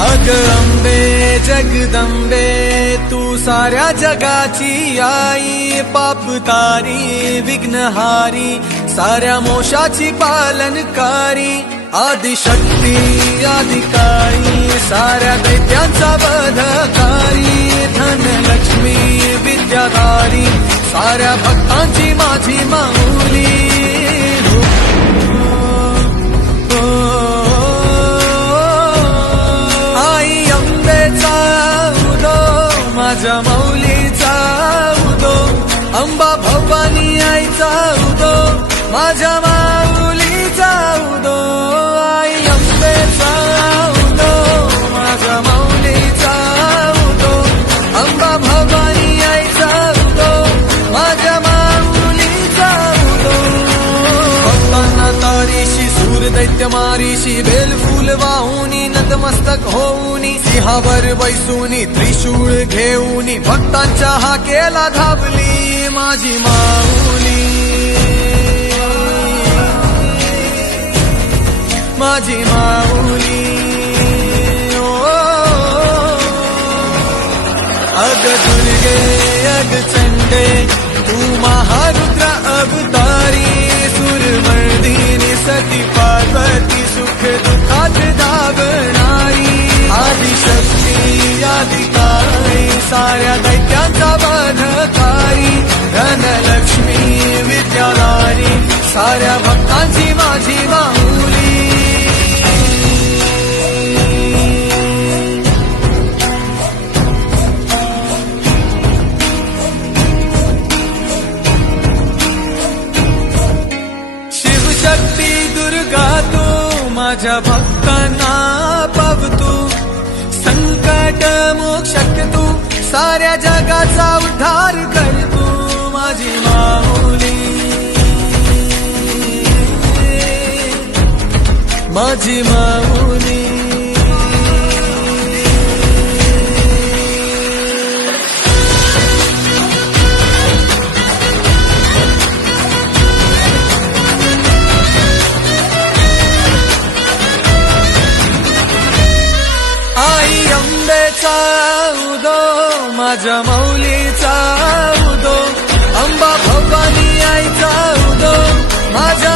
अग अंबे जगदंबे तू साऱ्या जगाची आई, पाप तारी विघ्नहारी साऱ्या मोशाची पालनकारी, आदिशक्ती आदिकाळी साऱ्या दैत्यांचा वधकारी, धनलक्ष्मी विद्याधारी साऱ्या भक्तांची माझी माऊली। आई अंबेचा उदो माझ्या माऊलीचा उदो, अंबा भवानी आईचा उदो माझ्या माऊलीचा उदो। आई अंबेचा उदो माझ्या माऊलीचा उदो, अंबा भवानी आईचा उदो माझ्या माऊलीचा उदो। भक्तांना तारीशी सूर दैत्य मारीशी, बेल फूल वाहुनी नतमस्तक होऊनी, सिंहावर बैसूनी त्रिशूळ घेऊनी, भक्तांच्या हाकेला धावली माझी माऊली, माझी माऊली। अग दुर्गे अग चंडे तू महारुद्र अवतारी, सुरमर्दिनी सती पार्वती सुख दुःखात धावणारी, आदिशक्ती आदिकाळी साऱ्या दैत्यांचा वधकारी, धनलक्ष्मी विद्याधारी साऱ्या भक्तांची माझी माऊली। शिवशक्ती दुर्गा तू माझ्या भक्तांना पावतू, संकट मोक्षक तू साऱ्या जगाचा उद्धार कर तू माझी माऊली, माझी माऊली। आई अंबेचा उदो माझ्या माऊलीचा उदो, अंबा भवानी आईचा उदो माझ्या